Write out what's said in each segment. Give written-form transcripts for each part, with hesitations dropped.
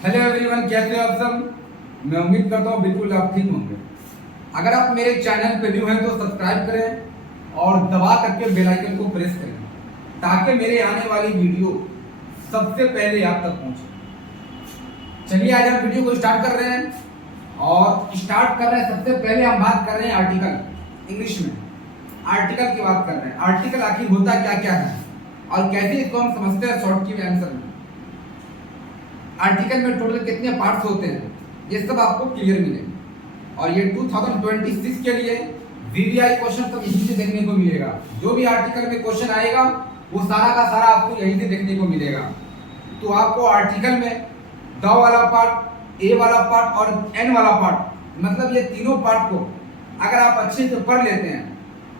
Hello everyone, कैसे हो आप सब। मैं उम्मीद करता हूँ बिल्कुल आप ठीक होंगे। अगर आप मेरे चैनल पे न्यू हैं तो सब्सक्राइब करें और दबा करके बेल आइकन को प्रेस करें ताकि मेरे आने वाली वीडियो सबसे पहले आप तक पहुंचे। चलिए आज हम वीडियो को स्टार्ट कर रहे हैं और स्टार्ट कर रहे हैं। सबसे पहले हम बात कर रहे हैं आर्टिकल। इंग्लिश में आर्टिकल की बात कर रहे हैं। आर्टिकल आखिर होता क्या क्या है और कैसे इसको हम समझते हैं शॉर्ट की आंसर में। आर्टिकल में टोटल कितने पार्ट्स होते हैं ये सब आपको क्लियर मिलेंगे और ये 2026 के लिए वीवीआई क्वेश्चन सब यहीं से देखने को मिलेगा। जो भी आर्टिकल में क्वेश्चन आएगा वो सारा का सारा आपको यहीं से देखने को मिलेगा। तो आपको आर्टिकल में द वाला पार्ट, ए वाला पार्ट और एन वाला पार्ट, मतलब ये तीनों पार्ट को अगर आप अच्छे से पढ़ लेते हैं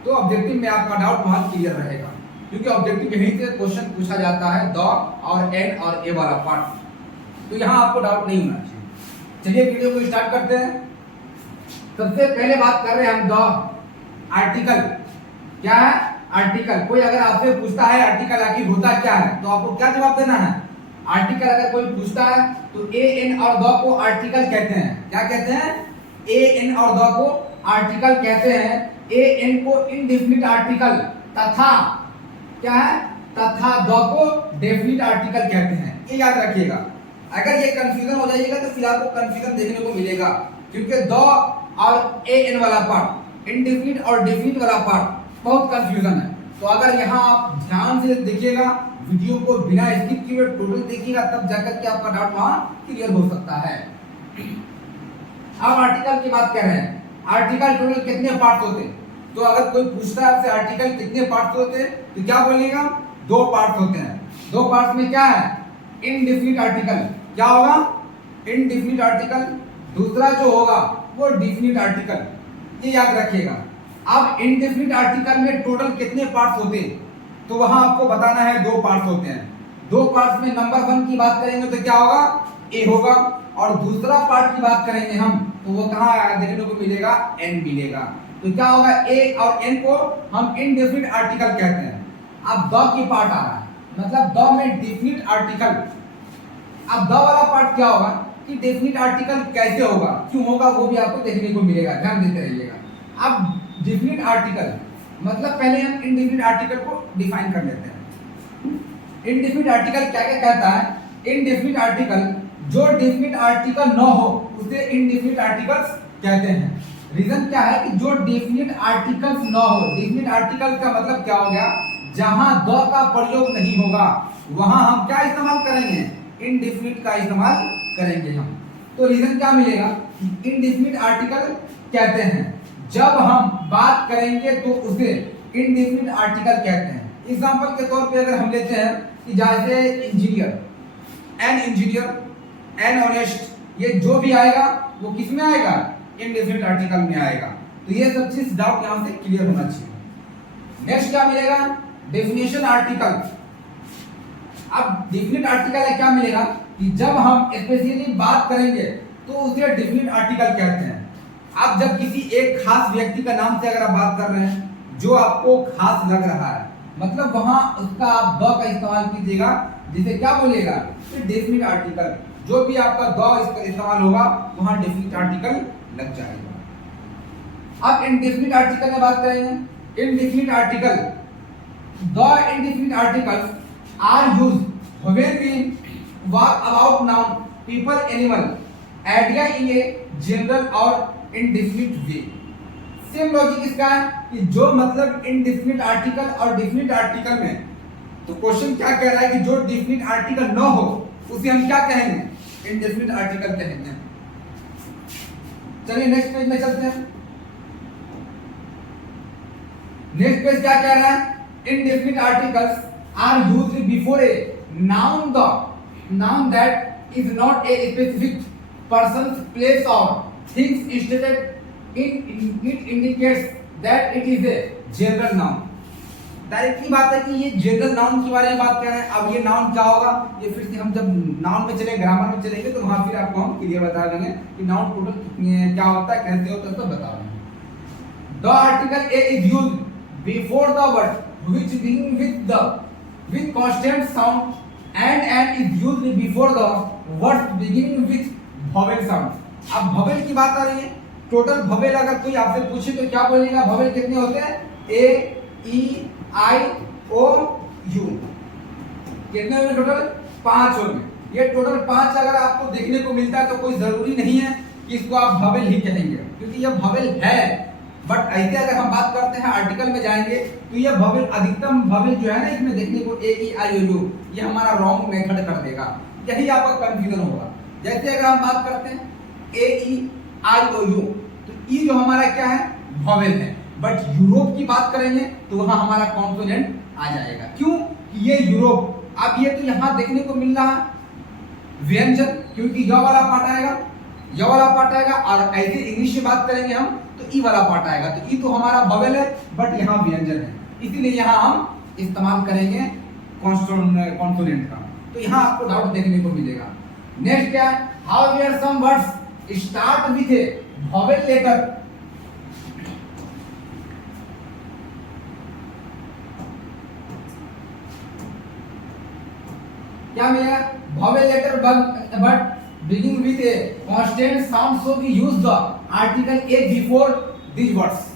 तो ऑब्जेक्टिव में आपका डाउट बहुत क्लियर रहेगा, क्योंकि ऑब्जेक्टिव यहीं से क्वेश्चन पूछा जाता है द और एन और ए वाला पार्ट। तो यहाँ आपको डाउट नहीं होना चाहिए। चलिए वीडियो को स्टार्ट करते हैं। सबसे पहले बात कर रहे हैं हम द आर्टिकल। क्या है आर्टिकल? कोई अगर आपसे पूछता है आर्टिकल आखिर होता क्या है तो आपको क्या जवाब देना है? आर्टिकल अगर कोई पूछता है तो ए एन और द को आर्टिकल कहते हैं। क्या कहते हैं? ए एन और द को आर्टिकल कहते हैं। ए एन को इनडेफिनिट आर्टिकल तथा क्या है तथा द को डेफिनिट आर्टिकल कहते हैं। ये याद रखिएगा। अगर ये कंफ्यूजन हो जाएगा तो फिर आपको कंफ्यूजन देखने को मिलेगा, क्योंकि द और ए एन वाला पार्ट, इनडेफिनिट और डेफिनिट वाला पार्ट बहुत कंफ्यूजन है। तो अगर यहाँ आप ध्यान से देखिएगा, वीडियो को बिना स्किप किए टोटल देखिएगा, तब जाकर के आपका डाउट वहां क्लियर हो सकता है। अब आर्टिकल की बात कर रहे हैं। आर्टिकल टोटल कितने पार्ट होते हैं? तो अगर कोई पूछता है आपसे आर्टिकल कितने पार्ट होते हैं तो क्या बोलेगा? 2 पार्ट होते हैं। 2 पार्ट में क्या है? Indefinite article. क्या होगा? Indefinite article. दूसरा जो होगा वो डेफिनिट आर्टिकल। ये याद रखिएगा। अब इनडेफिनिट आर्टिकल में टोटल कितने पार्ट्स होते हैं तो वहां आपको बताना है 2 पार्ट्स होते हैं। 2 पार्ट्स में नंबर 1 की बात करेंगे तो क्या होगा? ए होगा। और दूसरा पार्ट की बात करेंगे हम तो वो कहां देखने को मिलेगा? एन मिलेगा। तो क्या होगा? ए और एन को हम इनडेफिनिट आर्टिकल कहते हैं। अब द की पार्ट आ रहा है, मतलब द में डेफिनिट आर्टिकल। अब द वाला पार्ट क्या होगा कि डेफिनिट आर्टिकल कैसे होगा, क्यों होगा, वो भी आपको देखने को मिलेगा। ध्यान देते रहिएगा। अब डेफिनिट आर्टिकल मतलब पहले हम इनडेफिनिट आर्टिकल को डिफाइन कर लेते हैं। इनडेफिनिट आर्टिकल क्या क्या कहता है? इनडेफिनिट आर्टिकल जो डेफिनिट आर्टिकल न हो उसे इनडेफिनिट आर्टिकल्स कहते हैं। रीजन क्या है कि जो डेफिनिट आर्टिकल्स न हो, डेफिनिट आर्टिकल का मतलब क्या हो गया? जहां द का प्रयोग नहीं होगा वहां हम क्या इस्तेमाल करेंगे? इनडेफिनिट का इस्तेमाल करेंगे हम। तो रीजन क्या मिलेगा? इनडेफिनिट आर्टिकल कहते हैं। जब हम बात करेंगे तो उसे इनडेफिनिट आर्टिकल कहते हैं। एग्जांपल के तौर पे अगर हम लेते हैं कि जैसे engineer, an engineer, an honest, ये जो भी आएगा वो किस में आएगा? इनडेफिनिट आर्टिकल में आएगा। तो ये सब चीज डाउट यहां से क्लियर होना चाहिए। नेक्स्ट क्या मिलेगा? Definition article. अब डेफिनिट आर्टिकल है क्या मिलेगा कि जब हम स्पेशली बात करेंगे तो उसे डेफिनिट आर्टिकल कहते हैं। अब जब किसी एक खास व्यक्ति का नाम से अगर आप बात कर रहे हैं जो आपको खास लग रहा है, मतलब वहां उसका आप द का इस्तेमाल कीजिएगा, जिसे क्या बोलेगा? Definite article. जो भी आपका द इसका इस्तेमाल होगा वहां डेफिनिट आर्टिकल लग जाएगा। अब इनडेफिनिट आर्टिकल में बात करेंगे। Indefinite article, the indefinite articles are used when we talk about noun, people, animal, idea in a general or indefinite way. Same logic इसका है कि जो मतलब इनडेफिनिट आर्टिकल और डेफिनिट आर्टिकल में, तो क्वेश्चन क्या कह रहा है कि जो डेफिनिट आर्टिकल न हो उसे हम क्या कहेंगे? इनडेफिनिट आर्टिकल कहेंगे। चलिए नेक्स्ट पेज में चलते हैं। नेक्स्ट पेज क्या कह रहा है? Indefinite articles are used before a noun, the noun that is not a specific person's place or things stated it indicates that it is a general noun। Directly बात है कि ये जनरल नाउन के बारे में बात कर रहे हैं। अब ये नाउन क्या होगा ये फिर से हम जब नाउन में चले, ग्रामर में चलेंगे तो वहां फिर आपको हम क्लियर बता देंगे कि नाउन टोटल कितने क्या होता है, कैसे होता है, सब बता देंगे। The article a is used before the word which begin with constant sound and is used before the words beginning with vowel sound. अब vowel की बात आ रही है। टोटल vowel अगर कोई आपसे पूछे तो क्या बोलेगा? vowel कितने होते हैं? A, E, I, O, U। कितने होंगे टोटल? 5 होंगे। ये टोटल 5 अगर आपको देखने को मिलता है तो कोई जरूरी नहीं है कि इसको आप vowel ही कहेंगे, क्योंकि ये vowel है। बट ऐसे अगर हम बात करते हैं आर्टिकल में जाएंगे तो ये vowel अधिकतम vowel जो है ना इसमें देखने को A, E, I, O, U, ये हमारा रॉन्ग मेथड कर देगा। यही आपका कंफ्यूजन होगा। जैसे अगर हम बात करते हैं A, E, I, O, U, तो E जो हमारा क्या है? vowel है। बट यूरोप की बात करेंगे तो वहां हमारा कॉन्सोनेंट आ जाएगा। क्यों? ये यूरोप। अब ये तो यहाँ देखने को मिल रहा है व्यंजन, क्योंकि य वाला पार्ट आएगा, य वाला पार्ट आएगा। और ऐसे इंग्लिश में बात करेंगे हम तो ई वाला पार्ट आएगा। तो ई तो हमारा vowel है बट यहाँ व्यंजन है, इसीलिए यहाँ हम इस्तेमाल करेंगे कॉन्सोनेंट का। तो यहाँ आपको डाउट देखने को मिलेगा। नेक्स्ट क्या है? How where some words start with a vowel letter. क्या मिलेगा? vowel letter but beginning with a consonant sound, so we use the article a before these words।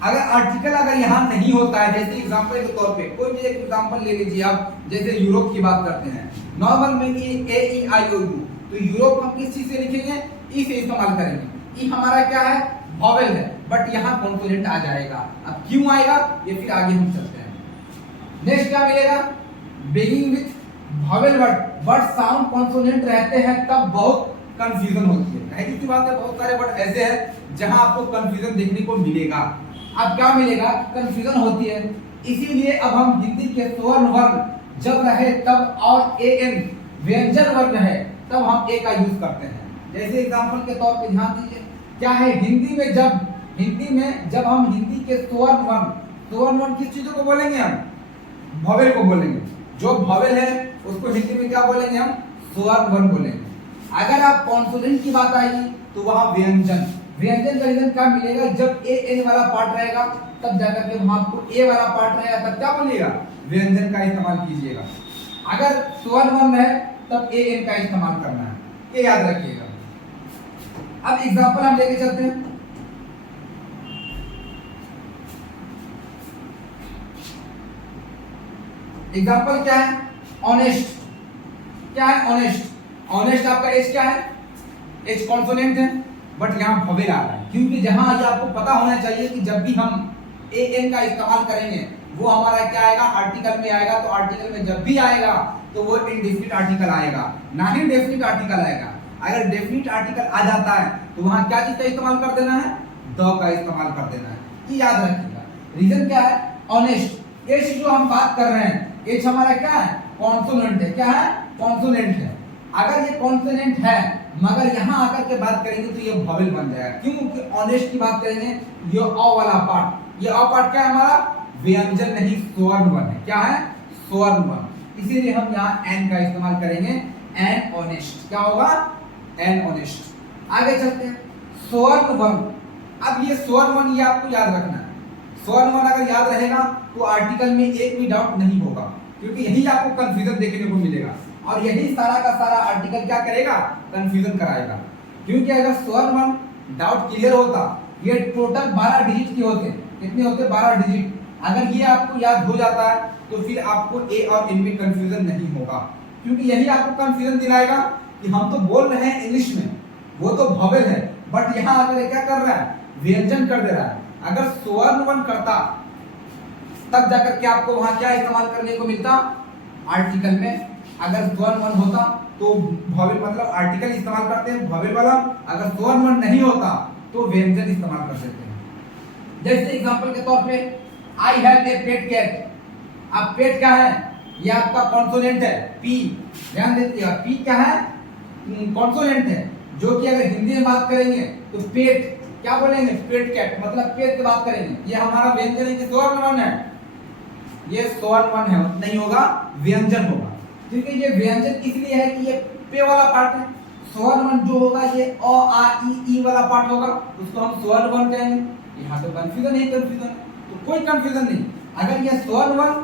अगर आर्टिकल अगर यहाँ नहीं होता है, जैसे एग्जांपल के तौर पे कोई भी एक एग्जांपल ले लीजिए आप, जैसे यूरोप की बात करते हैं। नॉर्मल में A, E, I, O, U, तो यूरोप हम किस चीज से लिखेंगे? ई से इस्तेमाल करेंगे। ई हमारा क्या है? vowel है, बट यहाँ कॉन्सोनेंट आ जाएगा। अब क्यों आएगा ये फिर आगे हम चलते हैं। नेक्स्ट क्या मिलेगा? Beginning with vowel word sound consonant रहते हैं तब बहुत कंफ्यूजन होती है। नहीं की बात है, बहुत सारे वर्ड ऐसे हैं जहां आपको कंफ्यूजन देखने को मिलेगा। अब क्या मिलेगा? कंफ्यूजन होती है, इसीलिए अब हम हिंदी के स्वर्ण वर्ण जब रहे तब और ए एन व्यंजन वर्ण है तब हम ए का यूज करते हैं। जैसे एग्जांपल के तौर पे ध्यान दीजिए, क्या है हिंदी में जब हम हिंदी के स्वर्ण वर्ण किस चीजों को बोलेंगे? हम vowel को बोलेंगे। जो vowel है उसको हिंदी में क्या बोलेंगे? हम स्वर्ण वर्ण बोलेंगे। अगर आप कॉन्सोनेंट की बात आएगी तो वहां व्यंजन का रीजन क्या मिलेगा? जब ए एन वाला पार्ट रहेगा तब जाकर के वहां आपको ए वाला पार्ट रहेगा, तब क्या बोलिएगा? व्यंजन का इस्तेमाल कीजिएगा। अगर स्वर्ण वर्ण है तब ए एन का इस्तेमाल करना है, ये याद रखिएगा। अब एग्जांपल हम लेके चलते हैं। एग्जांपल क्या है? ऑनेस्ट। क्या है? ऑनेस्ट आपका एच क्या है? एच कॉन्सोनेंट है, बट यहाँ vowel आ रहा है, क्योंकि जहां ये आपको पता होना चाहिए कि जब भी हम ए एन का इस्तेमाल करेंगे वो हमारा क्या आएगा? आर्टिकल में आएगा। तो आर्टिकल में जब भी आएगा तो वो इंडेफिनिट आर्टिकल आएगा, ना ही डेफिनिट आर्टिकल आएगा। अगर डेफिनिट आर्टिकल आ जाता है तो वहां क्या चीज का इस्तेमाल कर देना है? द का इस्तेमाल कर देना है। ये याद रखिएगा। रीजन क्या है? ऑनेस्ट। एच जो हम बात कर रहे हैं, एच हमारा क्या है? कॉन्सोनेंट है। क्या है? कॉन्सोनेंट है। अगर ये कॉन्सोनेंट है मगर यहाँ आकर के बात करेंगे तो ये vowel बन जाएगा। क्यों? कि ऑनेस्ट की बात करेंगे, ये अ वाला पार्ट, ये अ पार्ट क्या है हमारा? व्यंजन नहीं, स्वर्ण वर्ण है। क्या है? स्वर्ण वर्ण। इसीलिए हम यहाँ एन का इस्तेमाल करेंगे, एन ऑनेस्ट। क्या होगा? An honest. आगे चलते हैं। स्वर्ण वर्ण। अब ये स्वर्ण वर्ण ये आपको याद रखना है। स्वर्ण वर्ण अगर याद रहेगा तो आर्टिकल में एक भी डाउट नहीं होगा, क्योंकि यही आपको कंफ्यूजन देखने को मिलेगा और यही सारा का सारा आर्टिकल क्या करेगा? कंफ्यूजन कराएगा। क्योंकि अगर स्वर्ण वर्ण डाउट क्लियर होता, ये टोटल 12 डिजिट के होते। कितने होते? 12 डिजिट। अगर ये आपको याद हो जाता है तो फिर आपको ए और इन में कंफ्यूजन नहीं होगा, क्योंकि यही आपको कंफ्यूजन दिलाएगा कि हम तो बोल रहे हैं इंग्लिश में, वो तो vowel है, बट यहाँ आकर क्या कर रहा है? व्यंजन कर दे रहा है। अगर स्वर्ण वर्ण करता तब जाकर के आपको वहां क्या इस्तेमाल करने को मिलता? आर्टिकल में। अगर स्वर्ण वर्ण होता तो vowel मतलब आर्टिकल इस्तेमाल करते हैं vowel वाला, अगर स्वर्ण वर्ण नहीं होता तो व्यंजन इस्तेमाल कर सकते हैं। जैसे एग्जांपल के तौर पे I have a pet cat. अब पेट क्या है? ये आपका कॉन्सोनेंट है, पी। ध्यान दीजिएगा, पी क्या है? कॉन्सोनेंट है, जो कि अगर हिंदी में बात करेंगे तो पेट क्या बोलेंगे? पेट कैट, मतलब पेट की बात करेंगे। ये हमारा व्यंजन है कि स्वर्ण वर्ण है? ये स्वर्ण वर्ण है, नहीं होगा, व्यंजन होगा। क्योंकि ये व्यंजन इसलिए है कि ये पे वाला पार्ट है। स्वर्ण वर्ण जो होगा ये अ आ ई वाला पार्ट होगा, उसको हम स्वर्ण वर्ण कहेंगे। यहाँ तो कंफ्यूजन है, तो कोई कंफ्यूजन नहीं। अगर ये स्वर्ण वर्ण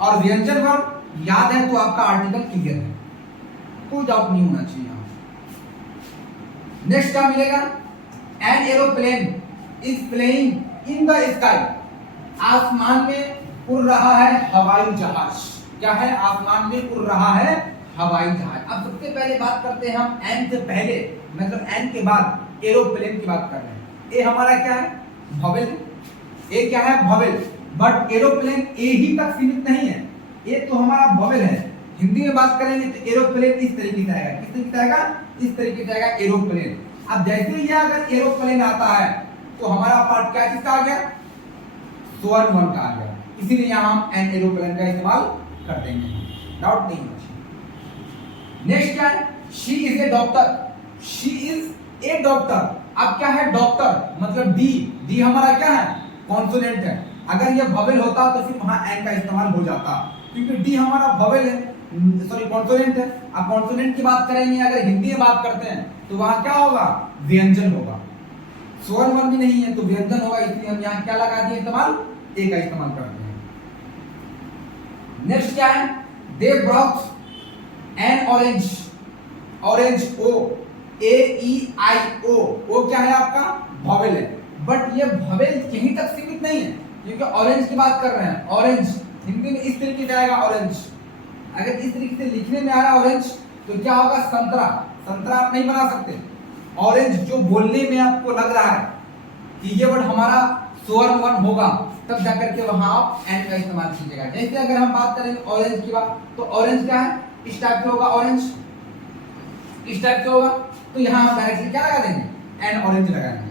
और व्यंजन वर्ण याद है तो आपका आर्टिकल क्लियर है, कोई डाउट नहीं होना चाहिए यहां। नेक्स्ट क्या मिलेगा, an aeroplane is flying in the sky, आसमान में उड़ रहा है हवाई जहाज। क्या है, आसमान में उड़ रहा है हवाई जहाज। अब सबसे पहले बात करते हैं हम एन से पहले, मतलब एन के बाद एरोप्लेन की बात कर रहे हैं। ए हमारा क्या है, वोवेल, ए क्या है, वोवेल, बट एरोप्लेन ए ही तक सीमित नहीं है, ए तो हमारा वोवेल है। हिंदी में बात करेंगे तो एरोप्लेन इस तरीके से आएगा, किस तरीके से आएगा, इस तरीके से आएगा एरोप्लेन। अब जैसे ही अगर एरोप्लेन आता है तो हमारा पार्ट क्या चीज का आ गया, स्वर्ण वन का आ गया, इसीलिए यहां हम एन एरोप्लेन का इस्तेमाल कर देंगे, डाउट नहीं होना चाहिए। नेक्स्ट क्या है, she is a doctor, she is a doctor. अब क्या है, डॉक्टर मतलब डी, डी हमारा क्या है, कॉन्सोनेंट है। अगर ये वोवेल होता तो फिर वहां एन का इस्तेमाल हो जाता, क्योंकि डी हमारा वोवेल है, सॉरी कॉन्सोनेंट है। अब कॉन्सोनेंट की बात करेंगे, अगर हिंदी में बात करते हैं तो वहां क्या होगा, व्यंजन होगा, स्वर्ण वन भी नहीं है तो व्यंजन होगा, इसलिए हम यहाँ क्या लगा दिए इस्तेमाल, ए का इस्तेमाल करते हैं। नेक्स्ट क्या है, they brought an orange, orange O, A E I O, O क्या है आपका, वोवेल है, बट ये वोवेल यहीं तक सीमित नहीं है, क्योंकि ऑरेंज की बात कर रहे हैं। ऑरेंज हिंदी में इस तरीके से आएगा ऑरेंज, अगर इस तरीके से लिखने में आ रहा है ऑरेंज तो क्या होगा, संतरा, संतरा आप नहीं बना सकते। ऑरेंज जो बोलने में आपको लग रहा है कि ये वर्ड हमारा स्वर्ण वन होगा, तब जाकर के वहां आप एन का इस्तेमाल कीजिएगा। जैसे अगर हम बात करेंगे ऑरेंज की बात, तो ऑरेंज क्या है, इस टाइप से होगा, ऑरेंज इस टाइप से होगा, तो यहाँ हम डायरेक्टली क्या लगा देंगे, एन ऑरेंज लगाएंगे,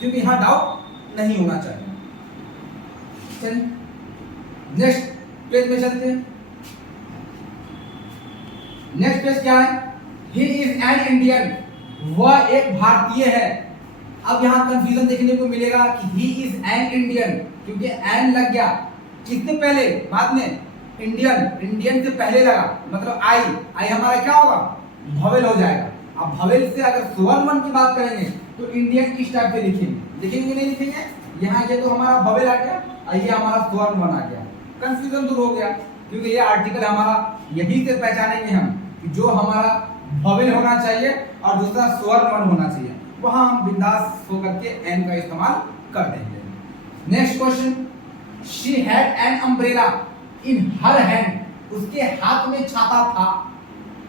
क्योंकि यहाँ डाउट नहीं होना चाहिए। चलिए नेक्स्ट पेज में चलते हैं। नेक्स्ट पेज क्या है, ही इज एन इंडियन, वह एक भारतीय है। अब यहाँ कंफ्यूजन देखने को मिलेगा कि ही इज एन इंडियन, क्योंकि एन लग गया किससे पहले, बाद में इंडियन, इंडियन से पहले लगा, मतलब आई, आई हमारा क्या होगा, वोवेल हो जाएगा। अब वोवेल से अगर स्वर्ण वन की बात करेंगे तो इंडियन इस टाइप से लिखेंगे, लिखेंगे नहीं लिखेंगे, यहाँ ये तो हमारा वोवेल आ गया और ये हमारा स्वर्ण वन आ गया, कंफ्यूजन दूर हो गया, क्योंकि ये आर्टिकल हमारा यही से पहचानेंगे हम कि जो हमारा वोवेल होना चाहिए और दूसरा स्वर्ण वन होना चाहिए, वहां हम बिंदास होकर के एन का इस्तेमाल कर देंगे। Next question, she had an umbrella in her hand, उसके हाथ में छाता था।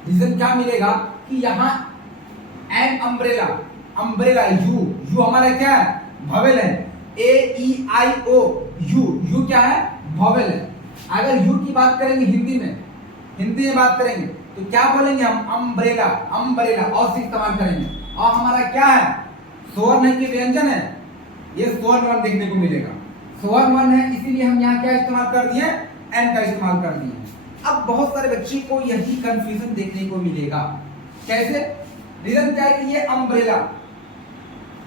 रीजन क्या मिलेगा कि यहाँ an umbrella, umbrella you, you हमारा क्या है, वोवेल है, ए E I O, you, you क्या है, वोवेल है। अगर यू की बात करेंगे हिंदी में, हिंदी में बात करेंगे तो क्या बोलेंगे हम, अम्ब्रेला, अम्ब्रेला, और से इस्तेमाल करेंगे, और हमारा क्या है, स्वर्ण है कि व्यंजन है, ये स्वर्ण वन देखने को मिलेगा, स्वर्ण वन है, इसीलिए हम यहाँ क्या इस्तेमाल कर दिए, एन का इस्तेमाल कर दिए। अब बहुत सारे बच्चे को यही कंफ्यूजन देखने को मिलेगा, कैसे, रीजन क्या है कि ये अम्ब्रेला,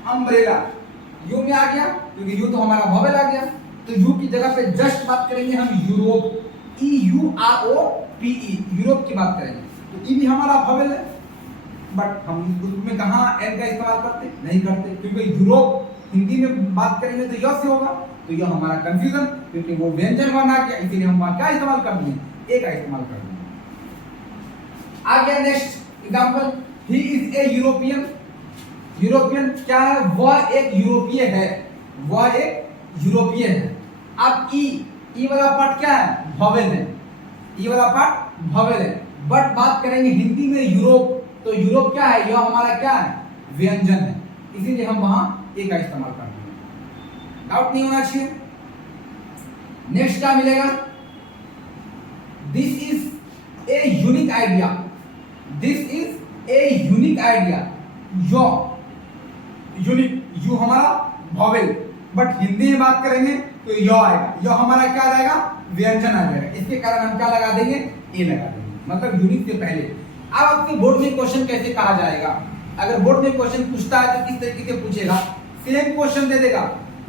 अम्ब्रेला यू में आ गया, क्योंकि यू तो हमारा वोवेल आ गया, तो यू की जगह पे जस्ट बात करेंगे हम Europe, E U R O P E, Europe की बात करेंगे, तो ई भी हमारा वोवेल है, बट हम उसमें कहाँ एन का इस्तेमाल करते, नहीं करते, क्योंकि यूरोप हिंदी में बात करेंगे तो यह से होगा, तो यह हमारा कंफ्यूजन, क्योंकि वो व्यंजन वर्ण आ गया, इसीलिए हम वहां क्या इस्तेमाल कर दिए, ए का इस्तेमाल कर दिए। आ गया next example, he is a European, European क्या है, वह एक यूरोपीय है, वह एक यूरोपीय है। अब ई वाला पार्ट क्या है, वोवेल है, ई वाला पार्ट वोवेल है, बट बात करेंगे हिंदी में यूरोप, तो यूरोप क्या है, यह हमारा क्या है, व्यंजन है, इसीलिए हम वहां ए का इस्तेमाल करते हैं, डाउट नहीं होना चाहिए। नेक्स्ट क्या मिलेगा, this is a unique idea, this is a unique idea, yo unique, you हमारा वोवेल, बट हिंदी में बात करेंगे तो यो आएगा, यो हमारा क्या आ जाएगा, व्यंजन आ जाएगा, इसके कारण हम क्या लगा देंगे, ए लगा देंगे, मतलब यूनिक से पहले। अब आपके बोर्ड में क्वेश्चन कैसे कहा जाएगा, अगर बोर्ड में क्वेश्चन पूछता है तो किस तरीके से पूछेगा, सेम क्वेश्चन दे देगा,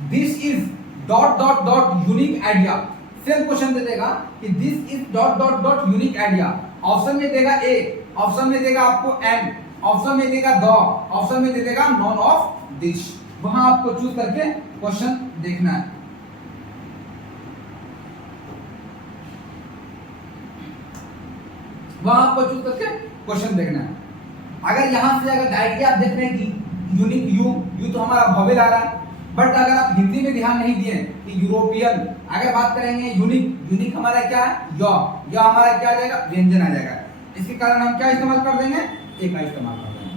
this is dot dot dot unique idea, same question दे देगा कि this is dot dot dot unique idea, option में देगा ए, ऑप्शन में देगा आपको एन, ऑप्शन में देगा द, ऑप्शन में दे देगा नॉन ऑफ दिस, वहां आपको चूज करके क्वेश्चन देखना है। वहां आपको चूज करके क्वेश्चन देखना है। अगर यहाँ से अगर डायरेक्टली आप देख रहे हैं कि यूनिक यू तो हमारा वोवेल आ रहा है, बट अगर आप हिंदी में ध्यान नहीं दिए कि यूरोपियन, अगर बात करेंगे यूनिक हमारा क्या है, यह हमारा क्या आ जाएगा, व्यंजन आ जाएगा। इसके कारण हम क्या इस्तेमाल कर देंगे, ए का इस्तेमाल कर देंगे।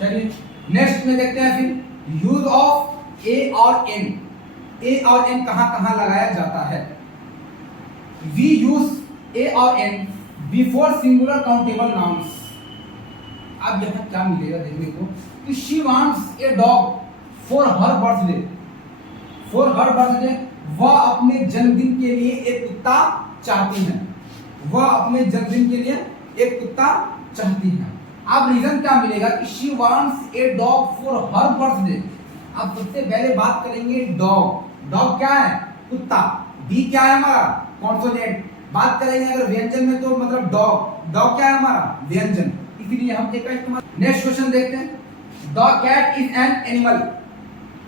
चलिए नेक्स्ट में देखते हैं फिर यूज ऑफ ए और एन। ए और एन कहां कहां लगाया जाता है। वी यूज ए और an before singular countable nouns. अब यहां क्या मिलेगा देखने को कि she wants a dog for her birthday. For her birthday, वह अपने जन्मदिन के लिए एक कुत्ता चाहती है। वह अपने जन्मदिन के लिए एक कुत्ता चाहती है। अब रीजन क्या मिलेगा कि she wants a dog for her birthday. अब सबसे पहले बात करेंगे डॉग। डॉग क्या है, कुत्ता। डी क्या है हमारा, कॉन्सोनेंट। बात करेंगे अगर व्यंजन में तो मतलब डॉग। डॉग क्या है हमारा, व्यंजन, इसीलिए हम एक का इस्तेमाल। नेक्स्ट क्वेश्चन देखते हैं। The cat is an animal.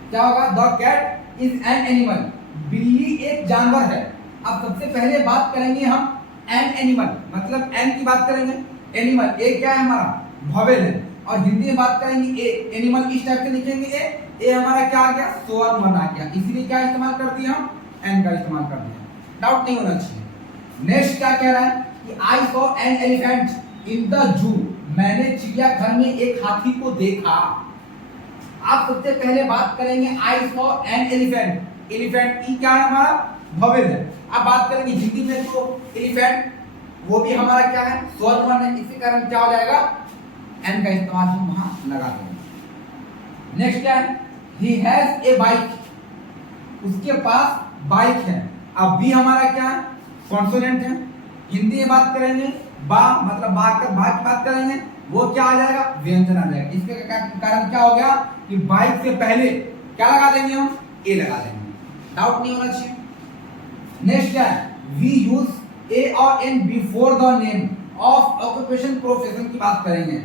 क्या होगा, the cat is an animal. बिल्ली एक जानवर है। अब सबसे पहले बात करेंगे हम एन एनिमल, मतलब एन की बात करेंगे। एनिमल ए क्या है हमारा, वोवेल है। और हिंदी में बात करेंगे ए, एनिमल इस टाइप से लिखेंगे ए हमारा क्या आ गया, स्वर वर्ण आ गया, इसलिए क्या इस्तेमाल कर दिया हम, एन का इस्तेमाल कर दिया। डाउट नहीं होना चाहिए। नेक्स्ट क्या कह रहा है कि I saw an elephant in the zoo. मैंने चिड़ियाघर में एक हाथी को देखा। आप सबसे पहले बात करेंगे I saw an elephant. Elephant E क्या है हमारा, वोवेल है। अब बात करेंगे हिंदी में तो एलिफेंट वो भी हमारा क्या है, स्वर वर्ण है, इसी कारण क्या हो जाएगा, एन का इस्तेमाल हम वहां लगा देंगे। नेक्स्ट क्या है, ही हैज ए बाइक। उसके पास बाइक है। अब बी हमारा क्या है, कॉन्सोनेंट है। हिंदी में बात करेंगे बा, मतलब बा की बात करेंगे, वो क्या आ जाएगा, व्यंजन आ जाएगा। इसके कारण क्या हो गया कि बाइक से पहले क्या लगा देंगे हम, ए लगा देंगे। डाउट नहीं होना चाहिए। नेक्स्ट क्या है, वी यूज ए और an before the name of occupation, profession की बात करेंगे।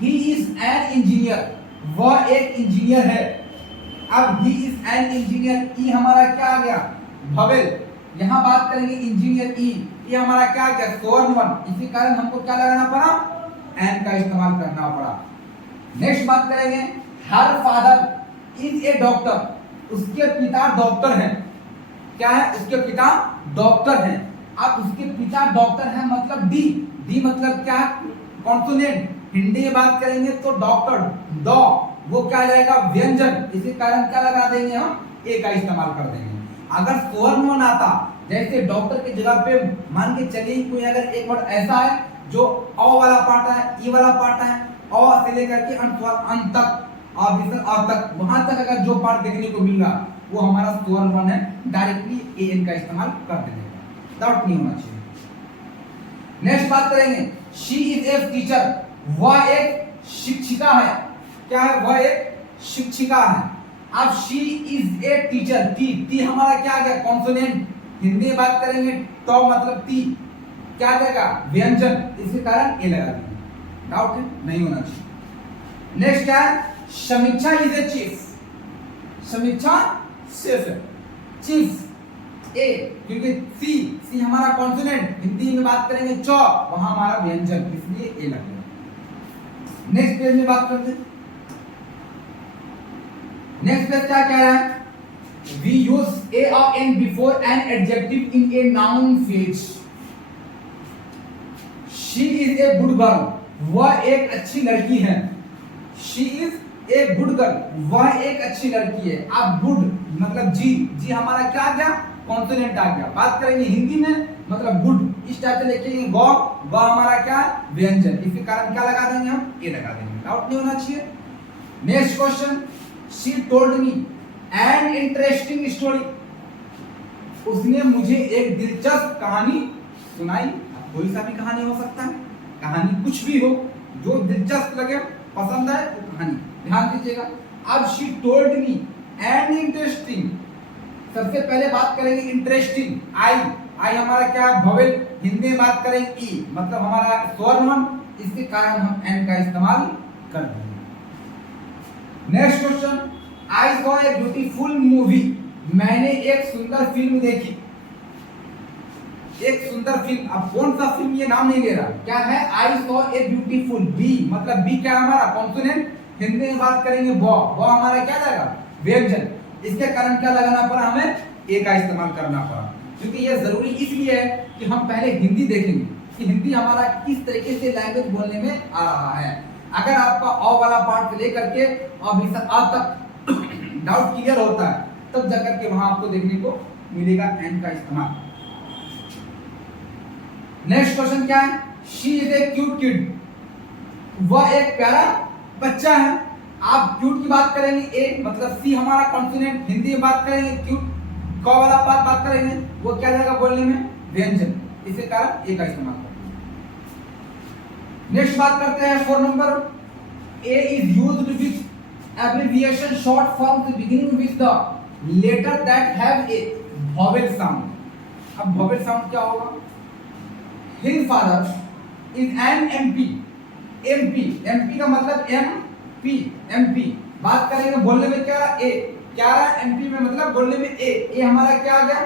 ही इज एन इंजीनियर, वह एक इंजीनियर है। अब ही इज एन इंजीनियर, ई हमारा क्या आ गया, वोवेल। यहां बात करेंगे इंजीनियर ई, ये हमारा क्या आ गया, स्वर वर्ण, इसी कारण हमको क्या लगाना पड़ा, एन का इस्तेमाल करना पड़ा। नेक्स्ट बात करेंगे, her father is a doctor. उसके पिता डॉक्टर हैं। क्या है, उसके पिता डॉक्टर हैं। अब उसके पिता डॉक्टर हैं मतलब डी, डी मतलब क्या, कॉन्सोनेंट। हिंदी में बात करेंगे तो डॉक्टर, डॉ, वो क्या आ जाएगा, व्यंजन, इसी कारण क्या लगा देंगे हम, ए का इस्तेमाल कर देंगे। अगर स्वर वर्ण आता, जैसे डॉक्टर की जगह पे मान के चलिए कोई अगर एक वर्ड ऐसा है जो अ वाला पार्ट है, ई वाला पार्ट है, अ से लेकर के अंत तक, अ तक, वहां तक अगर जो पार्ट देखने को मिल रहा वो हमारा स्वर वर्ण है, डायरेक्टली ए एन का इस्तेमाल कर देंगे। डाउट नहीं होना चाहिए। नेक्स्ट बात करेंगे, शी इज ए टीचर। वह एक शिक्षिका है। क्या है, वह एक शिक्षिका है। अब she is a teacher, T हमारा क्या आ गया, कॉन्सोनेंट। हिंदी में बात करेंगे तो मतलब टी क्या आ जाएगा, व्यंजन, इसी कारण ए लगा देंगे। डाउट नहीं होना चाहिए। नेक्स्ट क्या है, समीक्षा इज ए चीफ। समीक्षा सिर्फ है, चीफ ए, क्योंकि सी हमारा कॉन्सोनेंट। हिंदी में बात करेंगे चौ, वहां हमारा व्यंजन, इसलिए ए लगेगा। नेक्स्ट पेज में बात करते हैं। नेक्स्ट पेज क्या कह रहा है, वी यूज ए और an before an adjective in a noun phrase. She is a good girl, वह एक अच्छी लड़की है। She is a good girl, वह एक अच्छी लड़की है। अब गुड मतलब जी हमारा क्या आ गया, कॉन्सोनेंट आ गया। बात करेंगे हिंदी में मतलब गुड, इस टाइप से लिखेंगे गौ हमारा क्या, व्यंजन, इसी कारण क्या लगा देंगे हम, ए लगा देंगे। डाउट नहीं होना चाहिए। Next question, she told me an interesting story. उसने मुझे एक दिलचस्प कहानी सुनाई। कोई सा भी कहानी हो सकता है, कहानी कुछ भी हो जो दिलचस्प लगे, पसंद आए वो कहानी, ध्यान दीजिएगा। अब she told me an interesting, सबसे पहले बात करेंगे इंटरेस्टिंग, आई हमारा क्या, वोवेल। हिंदी में बात करेंगे ई, मतलब हमारा स्वर वर्ण, इसके कारण हम एन का इस्तेमाल कर देंगे। Next question, I saw a beautiful movie. मैंने एक सुंदर फिल्म देखी। एक सुंदर फिल्म, अब कौन सा फिल्म ये नाम नहीं ले रहा, क्या है, I saw a beautiful bee, मतलब बी क्या है हमारा कॉन्सोनेंट, हिंदी में बात करेंगे बॉ, बॉ हमारा क्या जाएगा व्यंजन, इसके कारण क्या लगाना पड़ा हमें ए का इस्तेमाल करना पड़ा, क्योंकि ये जरूरी इसलिए है कि हम पहले हिंदी देखेंगे कि हिंदी हमारा किस तरीके से लैंग्वेज बोलने में आ रहा है। अगर आपका अ वाला पार्ट से लेकर के अभी आ तक डाउट क्लियर होता है तब जाकर के वहां आपको देखने को मिलेगा एन का इस्तेमाल। नेक्स्ट क्वेश्चन क्या है, she is a cute kid, वह एक प्यारा बच्चा है। आप क्यूट की बात करेंगे ए, मतलब सी हमारा कॉन्सोनेंट, हिंदी में बात करेंगे क्यूट क वाला बात करेंगे वो क्या जाएगा बोलने में व्यंजन, इसी कारण ए का इस्तेमाल करते हैं। नेक्स्ट बात करते हैं 4 number, a is used with abbreviation short forms beginning with the letter that have a vowel sound. अब वोवेल साउंड क्या होगा, his father is an MP, MP का मतलब एमपी बात करेंगे बोलने में क्या रहा ए, क्या रहा एमपी में मतलब बोलने में ए हमारा क्या आ गया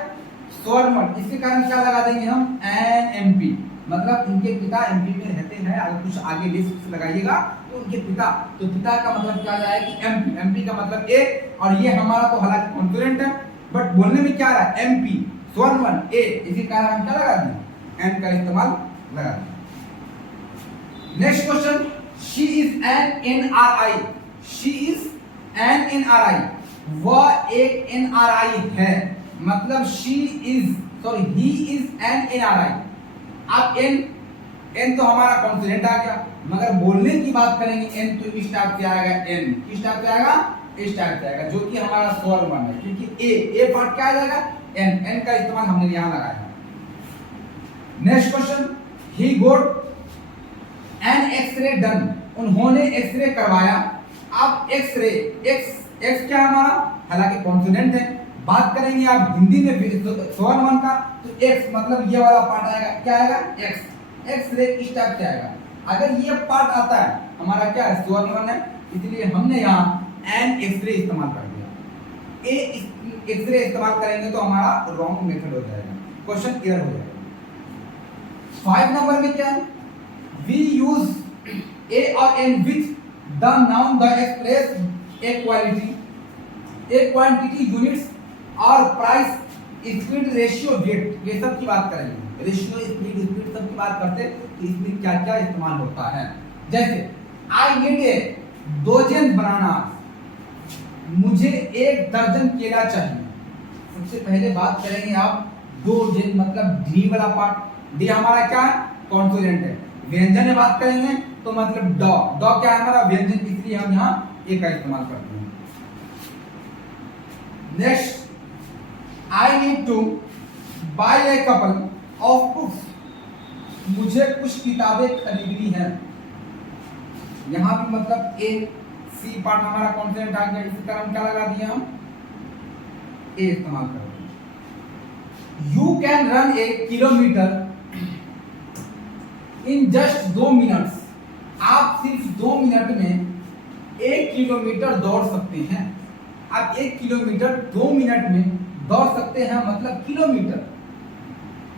स्वरमण, इसके कारण क्या लगा देंगे हम एन एमपी, मतलब उनके पिता एमपी में रहते हैं। अगर कुछ आगे लिस्ट लगाइएगा तो उनके पिता, तो पिता का मतलब क्या जाएगा कि एमपी का मतलब ए, और ये हमारा तो हालांकि कॉन्सोनेंट है बट बोलने में क्या रहा एमपी स्वरमण ए, इसी कारण हम क्या लगा दें एन का इस्तेमाल लगा दें। Next question, she is an NRI, she is an NRI, वह एक एनआरआई है, मतलब she is he is an NRI. अब एन तो हमारा कॉन्सोनेंट आ गया, मगर बोलने की बात करेंगे एन तो इस टाइप से आएगा, एन किस टाइप से आएगा इस टाइप से आएगा, जो कि हमारा स्वर वन है, क्योंकि ए पार्ट क्या आ जाएगा एन का इस्तेमाल हमने यहां लगाया। Next question, he got an x ray done, उन्होंने एक्सरे करवाया। अब एक्सरे एक्स क्या हमारा हालांकि कॉन्सोनेंट है, बात करेंगे आप हिंदी में स्वर वन का तो एक्स मतलब ये वाला पार्ट आएगा, क्या आएगा एक्सरे इस टाइप से आएगा। अगर ये पार्ट आता है हमारा क्या है स्वर वन है, इसलिए हमने यहाँ एन एक्सरे इस्तेमाल कर दिया। ए एक्सरे इस्तेमाल करेंगे तो हमारा रॉन्ग मेथड हो जाएगा, क्वेश्चन क्लियर हो जाएगा। 5 नंबर में क्या है, वी यूज ए और an which the noun the express a quality, a quantity units और प्राइस स्पीड रेशियो वेट, ये सब की बात करेंगे, रेशियो स्पीड सब की बात करते हैं इसमें क्या क्या इस्तेमाल होता है। जैसे आई नीड ए डोजन बनाना, मुझे 1 दर्जन केला चाहिए। सबसे पहले बात करेंगे आप डोजन मतलब डी वाला पार्ट, डी हमारा क्या है कॉन्सोनेंट है, व्यंजन में बात करेंगे तो मतलब डॉ क्या है हमारा व्यंजन, इसलिए हम यहाँ ए का इस्तेमाल करते हैं। Next, I need to buy a couple of books, मुझे कुछ किताबें खरीदनी है। यहां भी मतलब ए सी पार्ट हमारा कॉन्सोनेंट आ गया, इसी कारण क्या लगा दिया हम ए इस्तेमाल करेंगे। You can run A kilometre in just 2 minutes, आप सिर्फ 2 मिनट में 1 किलोमीटर दौड़ सकते हैं। आप 1 किलोमीटर 2 मिनट में दौड़ सकते हैं, मतलब किलोमीटर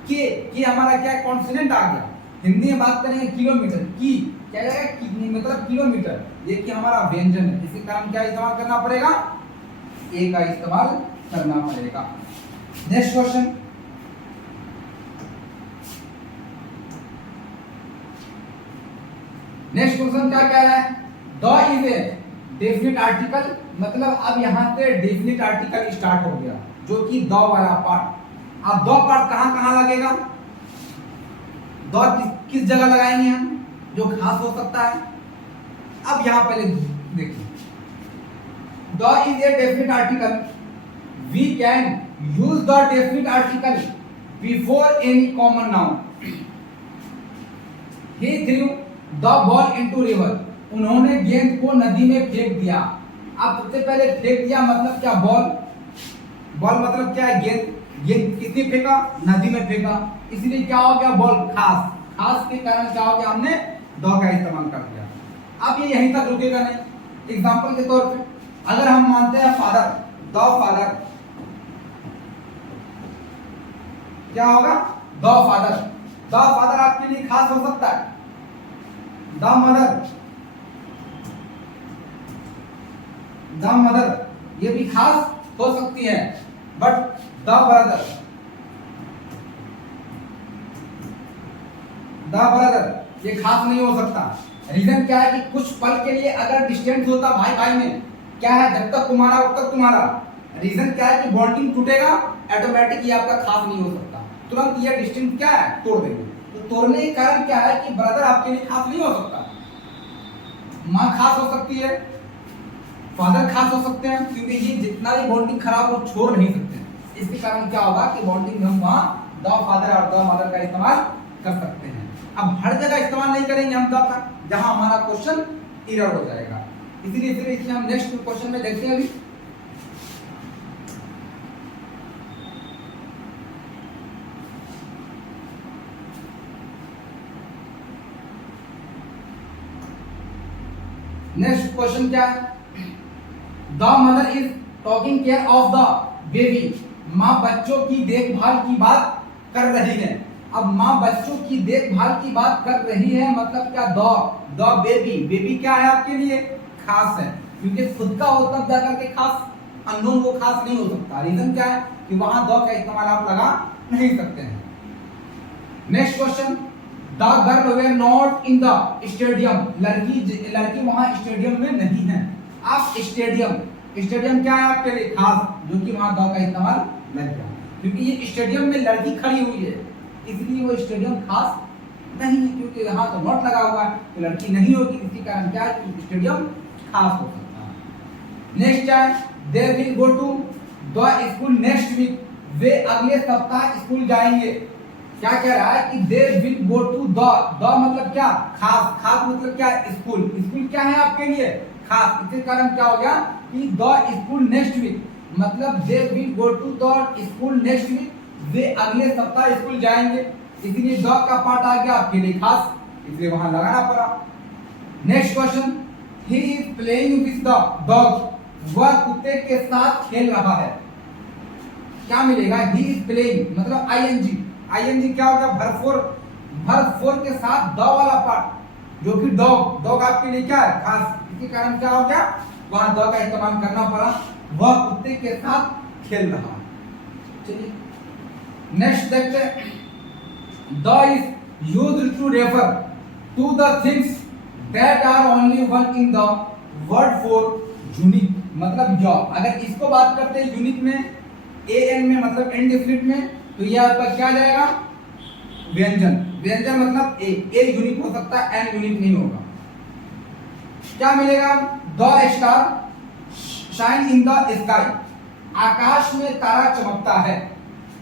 के हमारा क्या कॉन्सोनेंट आ गया, हिंदी में बात करेंगे किलोमीटर की क्या जाएगा मतलब किलोमीटर, ये कि हमारा व्यंजन है, इसी कारण क्या इस्तेमाल करना पड़ेगा ए का इस्तेमाल करना पड़ेगा। नेक्स्ट क्वेश्चन, नेक्स्ट क्वेश्चन क्या कह रहा है, the is a definite article, मतलब अब यहां से डेफिनिट आर्टिकल स्टार्ट हो गया जो कि द वाला पार्ट। अब द पार्ट कहां कहां लगेगा, द किस जगह लगाएंगे हम जो खास हो सकता है। अब यहां पहले देखिए, the is a definite article, we can use the definite article before any common noun. He threw the ball into river, उन्होंने गेंद को नदी में फेंक दिया। अब सबसे पहले फेंक दिया मतलब क्या बॉल मतलब क्या है गेंद किसने फेंका नदी में फेंका, इसलिए क्या हो गया बॉल खास के कारण क्या हो गया हमने द का इस्तेमाल कर दिया। अब ये यहीं तक रुकेगा नहीं। एग्जांपल के तौर पे अगर हम मानते हैं फादर, द फादर क्या होगा द फादर, द फादर आपके लिए खास हो सकता है, द मदर, द मदर ये भी खास हो सकती है, but the brother, the brother ये खास नहीं हो सकता। रीजन क्या है कि कुछ पल के लिए अगर डिस्टेंस होता भाई भाई में, क्या है जब तक तुम्हारा तब तक तुम्हारा, रीजन क्या है कि बॉन्डिंग टूटेगा, ऑटोमेटिक ये आपका खास नहीं हो सकता, तुरंत ये डिस्टेंस क्या है तोड़ देंगे। तो तोड़ने के कारण क्या है कि ब्रदर आपके लिए खास नहीं हो सकता, माँ खास हो सकती है, फादर खास हो सकते हैं, क्योंकि ये जितना भी बॉन्डिंग खराब हो छोड़ नहीं सकते। इसके कारण क्या होगा कि बॉन्डिंग हम वहाँ द फादर और द मदर का इस्तेमाल कर सकते हैं। अब हर जगह इस्तेमाल नहीं करेंगे हम द का, जहां हमारा क्वेश्चन एरर हो जाएगा, इसलिए फिर इसमें हम नेक्स्ट क्वेश्चन में देखते हैं। अभी नेक्स्ट क्वेश्चन क्या है, the mother is talking care of the baby, माँ बच्चों की देखभाल की बात कर रही है। अब माँ बच्चों की देखभाल की बात कर रही है मतलब क्या, द बेबी, बेबी क्या है आपके लिए खास है, क्योंकि खुद का हो तब जाकर के खास, अननोन वो खास नहीं हो सकता। रीजन क्या है कि वहां द का इस्तेमाल आप लगा नहीं सकते हैं। Next question, the girl were not in the stadium, लड़की वहां स्टेडियम में नहीं है। आप स्टेडियम, स्टेडियम क्या है आपके लिए खास, जो कि वहां द का इस्तेमाल लग गया, क्योंकि ये स्टेडियम में लड़की खड़ी हुई है, इसलिए वो स्टेडियम खास नहीं है, क्योंकि यहाँ तो नॉट लगा हुआ है तो लड़की नहीं होगी, इसी कारण क्या है कि स्टेडियम खास हो सकता है। नेक्स्ट है, they will go to the school next week, वे अगले सप्ताह स्कूल जाएंगे। क्या कह रहा है कि they will go to the मतलब क्या खास, खास मतलब क्या स्कूल, स्कूल क्या है आपके लिए खास, इसके कारण क्या हो गया कि द स्कूल नेक्स्ट वीक, मतलब they will go to the school next week, वे अगले सप्ताह स्कूल जाएंगे, इसलिए द का पार्ट आ गया आपके लिए खास, इसलिए वहां लगाना पड़ा। Next question, he is playing with the dog, वह कुत्ते के साथ खेल रहा है। क्या मिलेगा, ही इज प्लेइंग मतलब आईएनजी, आईएनजी क्या होगा भरफोर के साथ द वाला पार्ट, जो कि डॉग, डॉग आपके लिए क्या है खास, इसके कारण क्या हो गया वहां द का इस्तेमाल करना पड़ा, वह कुत्ते के साथ खेल रहा है। चलिए नेक्स्ट देखते हैं, the is used to refer to the things that are only one in the word for unique, मतलब जॉब। अगर इसको बात करते हैं यूनिक में, एन में मतलब इनडेफिनिट में, तो यह आपका क्या जाएगा व्यंजन, व्यंजन मतलब ए यूनिक हो सकता है, एन यूनिक नहीं होगा। क्या मिलेगा, the star shine in the sky, आकाश में तारा चमकता है।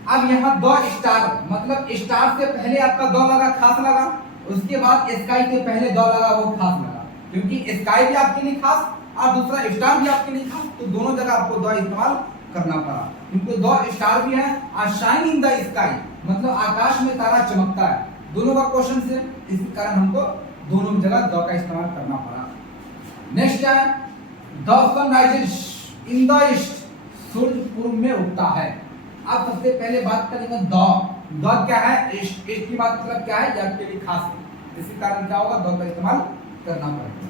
अब यहाँ द स्टार मतलब स्टार से पहले आपका द लगा खास लगा, उसके बाद स्काई से पहले द लगा वो खास लगा, क्योंकि स्काई भी आपके लिए खास और दूसरा स्टार भी आपके लिए खास, तो दोनों जगह आपको द इस्तेमाल करना पड़ा, क्योंकि द स्टार भी है और शाइन इन द स्काई मतलब आकाश में तारा चमकता है, दोनों का क्वेश्चन से, इसी कारण हमको दोनों जगह द का इस्तेमाल करना पड़ा। नेक्स्ट है, the sun rises in the east, सूर्य पूर्व में उगता है। अब सबसे पहले बात करेंगे द क्या है, ईस्ट की बात मतलब क्या है, ये आपके लिए खास है, इसी कारण क्या होगा द का इस्तेमाल करना पड़ेगा।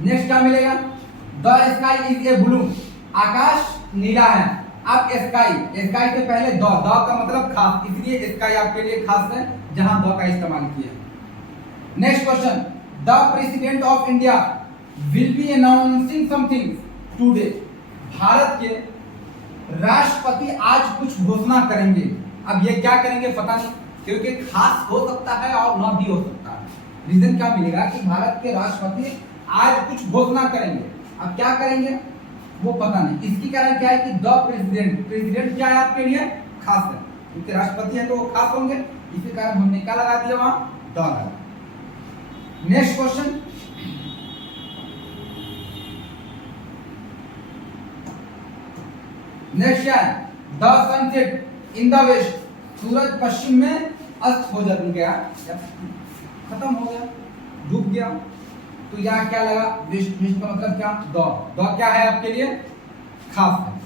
नेक्स्ट क्या मिलेगा, the sky is a blue, आकाश नीला है। अब स्काई, स्काई से पहले द का मतलब खास, इसलिए स्काई आपके लिए खास है जहां द का इस्तेमाल किया। Next question, the president of India will be announcing something today, Bharat के राष्ट्रपति आज कुछ घोषणा करेंगे। अब ये क्या करेंगे पता नहीं, क्योंकि खास हो सकता है और ना भी हो सकता है। रीजन क्या मिलेगा कि भारत के राष्ट्रपति आज कुछ घोषणा करेंगे, अब क्या करेंगे वो पता नहीं। इसकी कारण क्या है कि द प्रेसिडेंट, प्रेसिडेंट क्या है आपके लिए खास है, क्योंकि राष्ट्रपति है तो वो खास होंगे, इसी कारण हमने क्या लगा दिया वहां द लगा। नेक्स्ट क्वेश्चन, नेक्स्ट क्या है, the sunset in the west, सूरज पश्चिम में अस्त हो गया, खत्म हो गया, डूब गया। तो यहाँ क्या लगा, विष्ट, विष्ट का मतलब क्या, दौ, दौ क्या है आपके लिए, खास है।